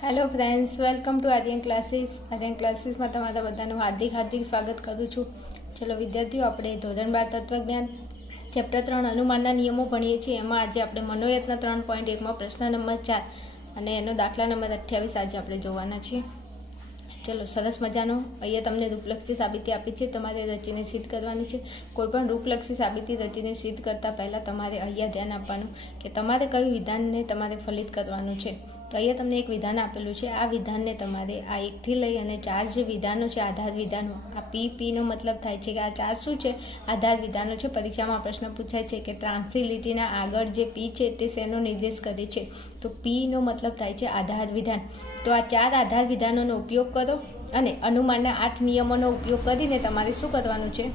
Hello friends, welcome to Aryan classes. Aryan ક્લાસીસમાં તમારા બધાનું હાર્દિક સ્વાગત કરું છું. ચલો વિદ્યાર્થીઓ, આપણે ધોરણ 12 તત્વજ્ઞાન ચેપ્ટર 3 અનુમાનના નિયમો ભણીએ છીએ. એમાં આજે આપણે મનોયત્ન 3.1માં પ્રશ્ન નંબર 4 અને એનો દાખલા નંબર 28 આજે આપણે જોવાના છીએ. ચલો, સરસ મજાનો અહીંયા તમને રૂપલક્ષી સાબિતી આપી છે, તમારે રચીને સિદ્ધ કરવાની છે. કોઈ પણ રૂપલક્ષી સાબિતી રચીને સિદ્ધ કરતાં પહેલાં તમારે અહીંયા ધ્યાન આપવાનું કે તમારે કયું વિધાનને તમારે ફલિત કરવાનું છે. તો અહીંયા તમને એક વિધાન આપેલું છે. આ વિધાનને તમારે આ 1 થી લઈ અને 4 જે વિધાનો છે, આધાર વિધાનો, આ પીનો મતલબ થાય છે કે આ 4 શું છે? આધાર વિધાનો છે. પરીક્ષામાં પ્રશ્ન પૂછાય છે કે ત્રાંસી લીટીના આગળ જે પી છે તે શેનો નિર્દેશ કરે છે? તો પીનો મતલબ થાય છે આધાર વિધાન. તો આ 4 આધાર વિધાનોનો ઉપયોગ કરો અને અનુમાનના 8 નિયમોનો ઉપયોગ કરીને તમારે શું કરવાનું છે?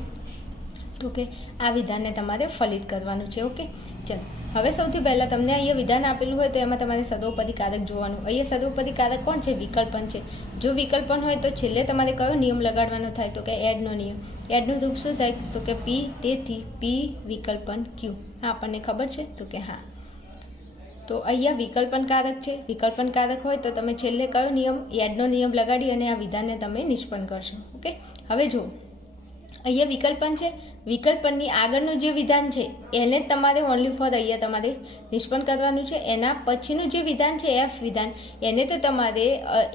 તો કે આ વિધાનને તમારે ફલિત કરવાનું છે. ઓકે, ચલો હવે સૌથી પહેલાં તમને અહીંયા વિધાન આપેલું હોય તો એમાં તમારે સર્વોપરી કારક જોવાનું. અહીંયા સર્વોપરી કારક કોણ છે? વિકલ્પન છે. જો વિકલ્પન હોય તો છેલ્લે તમારે કયો નિયમ લગાડવાનો થાય? તો કે એડનો નિયમ. એડનું રૂપ શું થાય? તો કે પી, તેથી પી વિકલ્પન ક્યુ. હા, આપણને ખબર છે? તો કે હા. તો અહીંયા વિકલ્પન કારક છે. વિકલ્પન કારક હોય તો તમે છેલ્લે કયો નિયમ? એડનો નિયમ લગાડી અને આ વિધાનને તમે નિષ્પન્ન કરશો. ઓકે, હવે જુઓ, અહીંયા વિકલ્પન છે. વિકલ્પનની આગળનું જે વિધાન છે એને જ તમારે ઓનલી ફોર અહીંયા તમારે નિષ્પન્ન કરવાનું છે. એના પછીનું જે વિધાન છે એફ વિધાન, એને તો તમારે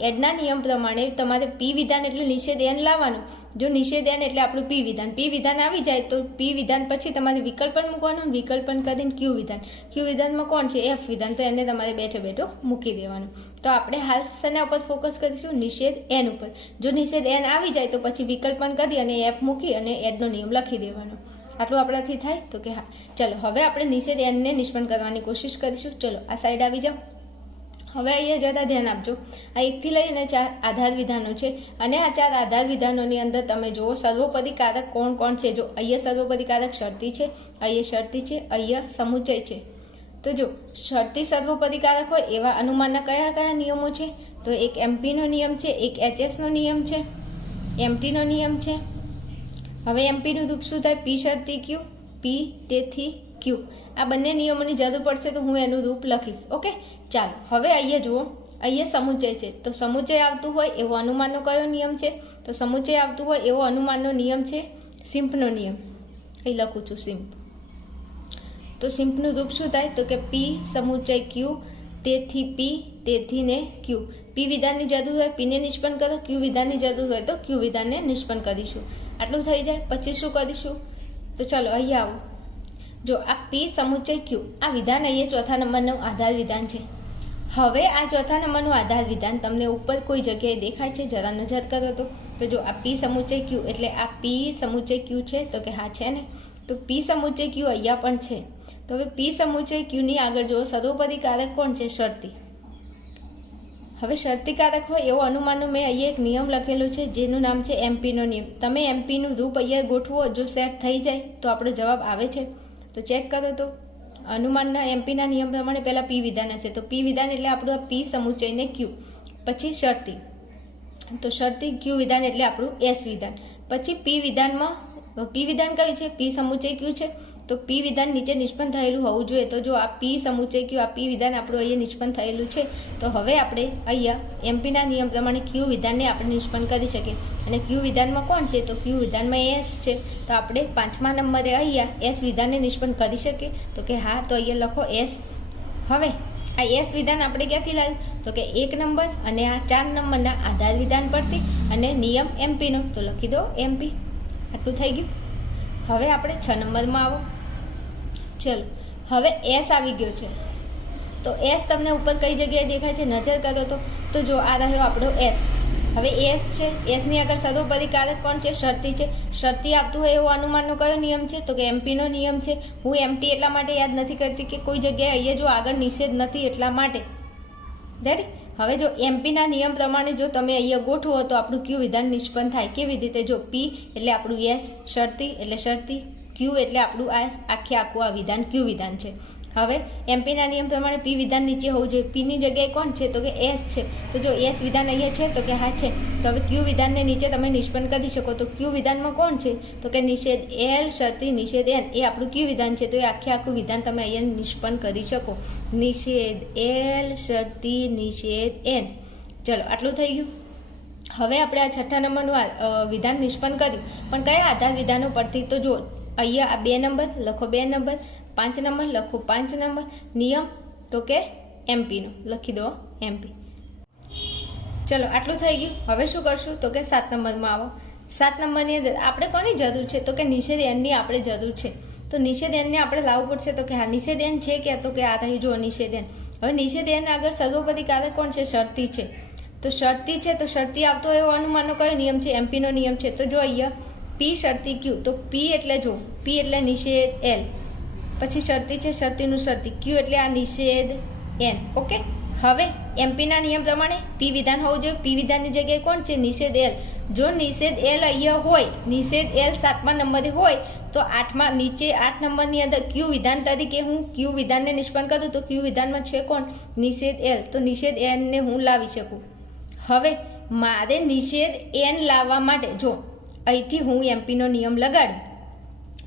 એડના નિયમ પ્રમાણે તમારે પી વિધાન એટલે નિષેધ એન લાવવાનું. જો નિષેધ એન એટલે આપણું પી વિધાન. પી વિધાન આવી જાય તો પી વિધાન પછી તમારે વિકલ્પન મૂકવાનું. વિકલ્પન કરીને ક્યુ વિધાન. ક્યુ વિધાનમાં કોણ છે? એફ વિધાન. તો એને તમારે બેઠો મૂકી દેવાનું. તો આપણે હાલ શેના ઉપર ફોકસ કરીશું? નિષેધ એન ઉપર. જો નિષેધ એન આવી જાય તો પછી વિકલ્પન કરી અને એફ મૂકી અને એડનો નિયમ લખી દેવાનો. આટલું આપણાથી થાય? તો કે હા. ચલો હવે આપણે નિષેધ એનને નિષ્પન્ન કરવાની કોશિશ કરીશું. ચલો આ સાઈડ આવી જાઓ. હવે અહીંયા જતા ધ્યાન આપજો. આ 1 થી લઈને 4 આધાર વિધાનો છે અને આ 4 આધાર વિધાનોની અંદર તમે જુઓ સર્વોપરી કારક કોણ છે. જો અહીંયા સર્વોપરી કારક શરતી છે, અહીંયા શરતી છે, અહીંયા સમુચય છે. તો જો શરતી સર્વોપરી કારક હોય એવા અનુમાનના કયા નિયમો છે? તો એક એમપીનો નિયમ છે, એક એચએસનો નિયમ છે, એમટીનો નિયમ છે. હવે એમપીનું રૂપ શું થાય? પી શરતી ક્યુ, પી તેથી ક્યુ. આ બંને નિયમોની જરૂર પડશે તો હું એનું રૂપ લખીશ. ઓકે, ચાલો હવે અહીંયા જુઓ, અહીંયા સમુચય છે. તો સમુચય આવતું હોય એવો અનુમાનનો કયો નિયમ છે? તો સમુચય આવતું હોય એવો અનુમાનનો નિયમ છે સિમ્પનો નિયમ. અહીં લખું છું સિમ્પ. તો સિમ્પનું રૂપ શું થાય? તો કે પી સમુચય ક્યુ, તેથી પી, તેથી ને ક્યુ. પી વિધાનની જરૂર હોય પીને નિષ્પન્ન કરો, ક્યુ વિધાનની જરૂર હોય તો ક્યુ વિધાનને નિષ્પન્ન કરીશું. આટલું થઈ જાય પછી શું કરીશું? તો ચલો અહીંયા આવો. જો આ પી સમુચય ક્યુ, આ વિધાન અહીંયા ચોથા નંબરનું આધાર વિધાન છે. હવે આ ચોથા નંબરનું આધાર વિધાન તમને ઉપર કોઈ જગ્યાએ દેખાય છે? જરા નજર કરો તો જો આ પી સમુચય ક્યુ એટલે આ પી સમુચય ક્યુ છે. તો કે હા છે ને. તો પી સમુચય ક્યુ અહીંયા પણ છે. તો હવે પી સમુચય ક્યુની આગળ જો સર્વોપરી કારક કોણ છે? શરતી. હવે શરતી કારક હોય એવો અનુમાનનો મેં અહીંયા એક નિયમ લખેલો છે જેનું નામ છે એમપીનો નિયમ. તમે એમપીનું રૂપ અહીંયા ગોઠવો, જો સેટ થઈ જાય તો આપણો જવાબ આવે છે. તો ચેક કરો તો અનુમાનના એમપીના નિયમ પ્રમાણે પહેલાં પી વિધાન હશે. તો પી વિધાન એટલે આપણું પી સમુચયને ક્યુ, પછી શરતી. તો શરતી ક્યુ વિધાન એટલે આપણું એસ વિધાન. પછી પી વિધાનમાં પી વિધાન કયું છે? પી સમુચય ક્યુ છે. તો પી વિધાન નીચે નિષ્પન્ન થયેલું હોવું જોઈએ. તો જો આ પી સમુચય ક્યુ, આ પી વિધાન આપણું અહીંયા નિષ્પન્ન થયેલું છે. તો હવે આપણે અહીંયા એમપીના નિયમ પ્રમાણે ક્યુ વિધાનને આપણે નિષ્પન્ન કરી શકીએ. અને ક્યુ વિધાનમાં કોણ છે? તો ક્યુ વિધાનમાં એસ છે. તો આપણે 5મા નંબરે અહીંયા એસ વિધાનને નિષ્પન્ન કરી શકીએ. તો કે હા. તો અહીંયા લખો એસ. હવે આ એસ વિધાન આપણે ક્યાંથી લાવ્યું? તો કે 1 નંબર અને આ 4 નંબરના આધાર વિધાન પરથી અને નિયમ એમપીનો. તો લખી દો એમપી. આટલું થઈ ગયું. હવે આપણે 6 નંબરમાં આવો. ચલો હવે એસ આવી ગયો છે. તો એસ તમને ઉપર કઈ જગ્યાએ દેખાય છે? નજર કરો તો જો આ રહ્યો આપણો એસ. હવે એસ છે, એસની આગળ સર્વોપરી કારક કોણ છે? શરતી છે. શરતી આવતું હોય એવો અનુમાનનો કયો નિયમ છે? તો કે એમપીનો નિયમ છે. હું એમટી એટલા માટે યાદ નથી કરતી કે કોઈ જગ્યાએ અહીંયા જો આગળ નિષેધ નથી એટલા માટે. રેડી? હવે જો એમપીના નિયમ પ્રમાણે જો તમે અહીંયા ગોઠવો તો આપણું ક્યુ વિધાન નિષ્પન્ન થાય. કેવી રીતે? જો પી એટલે આપણું એસ, શરતી એટલે શરતી, ક્યુ એટલે આપણું આ આખું આ વિધાન ક્યુ વિધાન છે. હવે એમપીના નિયમ પ્રમાણે પી વિધાન નીચે હોવું જોઈએ. પીની જગ્યાએ કોણ છે? તો કે એસ છે. તો જો એસ વિધાન અહીંયા છે તો કે હા છે. તો હવે ક્યુ વિધાનને નીચે તમે નિષ્પન્ન કરી શકો. તો ક્યુ વિધાનમાં કોણ છે? તો કે નિષેધ એલ, શરતી નિષેધ એન, એ આપણું ક્યુ વિધાન છે. તો એ આખું વિધાન તમે અહીંયા નિષ્પન્ન કરી શકો. નિષેધ એલ, શરતી નિષેધ એન. ચલો આટલું થઈ ગયું. હવે આપણે આ 6થા નંબરનું વિધાન નિષ્પન્ન કર્યું, પણ કયા આધાર વિધાનો પરથી? તો જો અહીંયા આ 2 નંબર લખો, 2 નંબર, 5 નંબર લખો, 5 નંબર, નિયમ તો કે એમપીનો લખી દો એમપી. ચલો આટલું થઈ ગયું. હવે શું કરશું? તો કે 7 નંબરમાં આવો. 7 નંબરની અંદર આપણે કોની જરૂર છે? તો કે નિષેધ એનની આપણે જરૂર છે. તો નિષેધ એનને આપણે લાવવું પડશે. તો કે હા નિષેધ એન છે કે? તો કે આ થઈ જો નિષેધ એન. હવે નિષેધ એન આગળ સર્વોપદી કારક કોણ છે? શરતી છે. તો શરતી છે, તો શરતી આવતો એવો અનુમાનનો કયો નિયમ છે? એમપીનો નિયમ છે. તો જો અહીંયા પી શરતી ક્યુ, તો પી એટલે જો પી એટલે નિષેધ એલ, પછી શરતી છે, શરતીનું શરતી, ક્યુ એટલે આ નિષેધ એન. ઓકે, હવે એમપીના નિયમ પ્રમાણે પી વિધાન હોવું જોઈએ. પી વિધાનની જગ્યાએ કોણ છે? નિષેધ એલ. જો નિષેધ એલ અહીંયા હોય, નિષેધ એલ 7મા નંબરે હોય, તો 8મા નીચે 8 નંબરની અંદર ક્યુ વિધાન તરીકે હું ક્યુ વિધાનને નિષ્પન્ન કરું તો ક્યુ વિધાનમાં છે કોણ? નિષેધ એલ. તો નિષેધ એનને હું લાવી શકું. હવે મારે નિષેધ એન લાવવા માટે જો અહીંથી હું એમપીનો નિયમ લગાડું,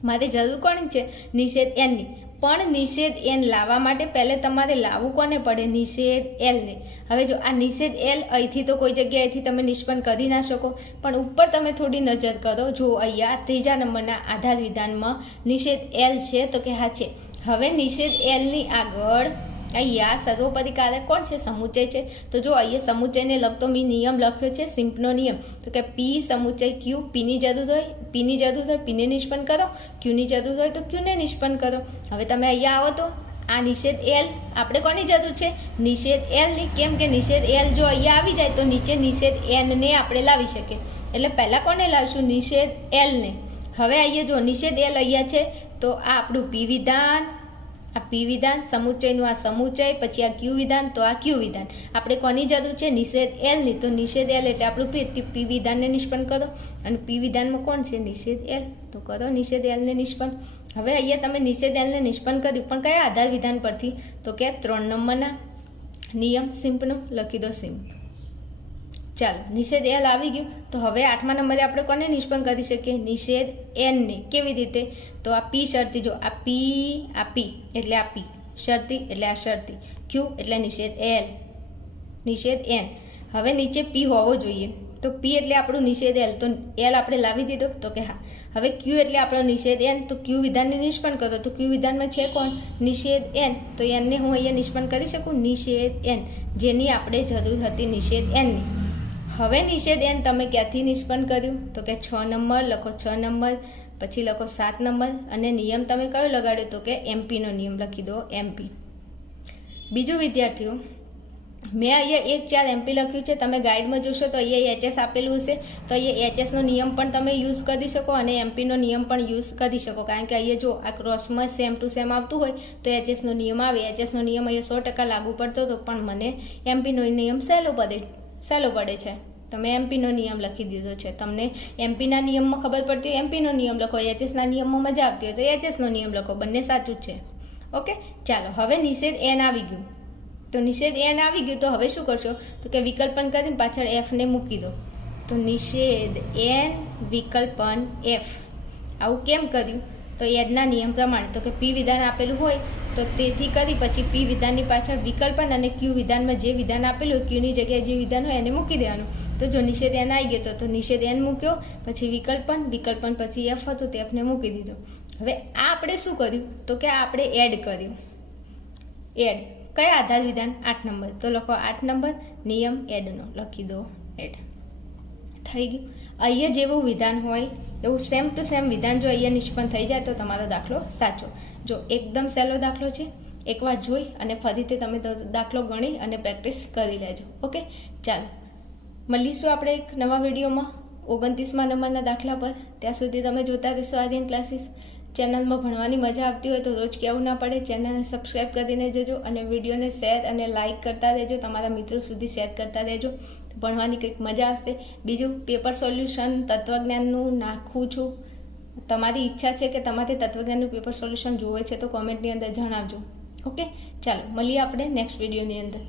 મારે જરૂર કોની છે? નિષેધ એનની. પણ નિષેધ એન લાવવા માટે પહેલે તમારે લાવવું કોને પડે? નિષેધ એલને. હવે જો આ નિષેધ એલ અહીંથી તો કોઈ જગ્યાએથી તમે નિષ્પન્ન કરી ના શકો, પણ ઉપર તમે થોડી નજર કરો. જો અહીંયા 3જા નંબરના આધાર વિધાનમાં નિષેધ એલ છે તો કે હા છે. હવે નિષેધ એલની આગળ અહીંયા સર્વોપદી કારક કોણ છે? સમુચય છે. તો જો અહીંયા સમુચયને લગતો મેં નિયમ લખ્યો છે, સિમ્પનો નિયમ. તો કે પી સમુચય ક્યુ, પીની જરૂર હોય પીને નિષ્પન્ન કરો, ક્યુની જરૂર હોય તો ક્યુને નિષ્પન્ન કરો. હવે તમે અહીંયા આવો તો આ નિષેધ એલ આપણે કોની જરૂર છે? નિષેધ એલની. કેમ કે નિષેધ એલ જો અહીંયા આવી જાય તો નીચે નિષેધ એનને આપણે લાવી શકીએ. એટલે પહેલાં કોને લાવીશું? નિષેધ એલને. હવે અહીંયા જો નિષેધ એલ અહીંયા છે તો આ આપણું પી વિધાન, આ પી વિધાન, સમુચયનું આ સમુચય, પછી આ ક્યુ વિધાન, તો આ ક્યુ વિધાન. આપણે કોની જરૂર છે? નિષેધ એલની. તો નિષેધ એલ એટલે આપણું પી વિધાનને નિષ્પન્ન કરો, અને પી વિધાનમાં કોણ છે? નિષેધ એલ. તો કરો નિષેધ એલને નિષ્પન્ન. હવે અહીંયા તમે નિષેધ એલને નિષ્પન્ન કર્યું, પણ કયા આધાર વિધાન પરથી? તો કે 3 નંબરના નિયમ સિમ્પનો લખી દો સિમ્પ. ચાલો નિષેધ એલ આવી ગયું. તો હવે 8મા નંબરે આપણે કોને નિષ્પન્ન કરી શકીએ? નિષેધ એનને. કેવી રીતે? તો આ પી શરતી, જો આ પી એટલે આ પી શરતી એટલે આ શરતી, ક્યુ એટલે નિષેધ એલ, નિષેધ એન. હવે નીચે પી હોવો જોઈએ. તો પી એટલે આપણું નિષેધ એલ, તો એલ આપણે લાવી દીધો તો કે હા. હવે ક્યુ એટલે આપણો નિષેધ એન, તો ક્યુ વિધાનને નિષ્પન્ન કરો. તો ક્યુ વિધાનમાં છે કોણ? નિષેધ એન. તો એનને હું અહીંયા નિષ્પન્ન કરી શકું? નિષેધ એન, જેની આપણે જરૂર હતી નિષેધ એનની. હવે નિષેધ એન તમે ક્યાંથી નિષ્પન્ન કર્યું? તો કે 6 નંબર લખો, 6 નંબર, પછી લખો 7 નંબર, અને નિયમ તમે કયો લગાડ્યો? તો કે એમપીનો નિયમ લખી દો એમપી. બીજું વિદ્યાર્થીઓ, મેં અહીંયા 1-4 એમપી લખ્યું છે. તમે ગાઈડમાં જોશો તો અહીંયા એચએસ આપેલું હશે, તો અહીંયા એચએસનો નિયમ પણ તમે યુઝ કરી શકો અને એમપીનો નિયમ પણ યુઝ કરી શકો. કારણ કે અહીંયા જો આ ક્રોસમાં સેમ ટુ સેમ આવતું હોય તો એચએસનો નિયમ આવે. એચએસનો નિયમ અહીંયા 100% લાગુ પડતો હતો, પણ મને એમપીનો નિયમ સહેલો પડે છે. તમે એમપીનો નિયમ લખી દીધો છે. તમને એમપીના નિયમમાં ખબર પડતી હોય એમપીનો નિયમ લખો, એચએસના નિયમમાં મજા આવતી હોય તો એચએસનો નિયમ લખો. બંને સાચું જ છે. ઓકે, ચાલો હવે નિષેધ એન આવી ગયું. તો નિષેધ એન આવી ગયું તો હવે શું કરશો? તો કે વિકલ્પન કરીને પાછળ એફને મૂકી દો. તો નિષેધ એન વિકલ્પન એફ. આવું કેમ કર્યું? તો એડના નિયમ પ્રમાણે. તો કે પી વિધાન આપેલું હોય તો તેથી કરી પછી પી વિધાનની પાછળ વિકલ્પન અને ક્યુ વિધાનમાં જે વિધાન આપેલું હોય ક્યુની જગ્યાએ જે વિધાન હોય એને મૂકી દેવાનું. તો જો નિષેધ એન આવી ગયો તો નિષેધ એન મૂક્યો, પછી વિકલ્પન પછી એફ હતું તે એફને મૂકી દીધો. હવે આ આપણે શું કર્યું? તો કે આપણે એડ કર્યું. એડ કયા આધાર વિધાન? 8 નંબર. તો લખો 8 નંબર, નિયમ એડનો લખી દો એડ. થઈ ગયું. અહીંયા જેવું વિધાન હોય એવું સેમ ટુ સેમ વિધાન જો અહીંયા નિષ્પન્ન થઈ જાય તો તમારો દાખલો સાચો. જો એકદમ સહેલો દાખલો છે, એકવાર જોઈ અને ફરીથી તમે દાખલો ગણી અને પ્રેક્ટિસ કરી લેજો. ઓકે, ચાલો મળીશું આપણે એક નવા વિડીયોમાં 29મા નંબરના દાખલા પર. ત્યાં સુધી તમે જોતા રહેશો આર્યન ક્લાસીસ. ચેનલમાં ભણવાની મજા આવતી હોય તો રોજ કહેવું ના પડે, ચેનલને સબસ્ક્રાઈબ કરીને જજો અને વિડીયોને શેર અને લાઇક કરતા રહેજો, તમારા મિત્રો સુધી શેર કરતા રહેજો. ભણવાની કંઈક મજા આવશે. બીજું પેપર સોલ્યુશન તત્વજ્ઞાનનું નાખું છું. તમારી ઈચ્છા છે કે તમારે તત્વજ્ઞાનનું પેપર સોલ્યુશન જોવે છે તો કોમેન્ટની અંદર જણાવજો. ઓકે, ચાલો મળીએ આપણે નેક્સ્ટ વિડીયોની અંદર.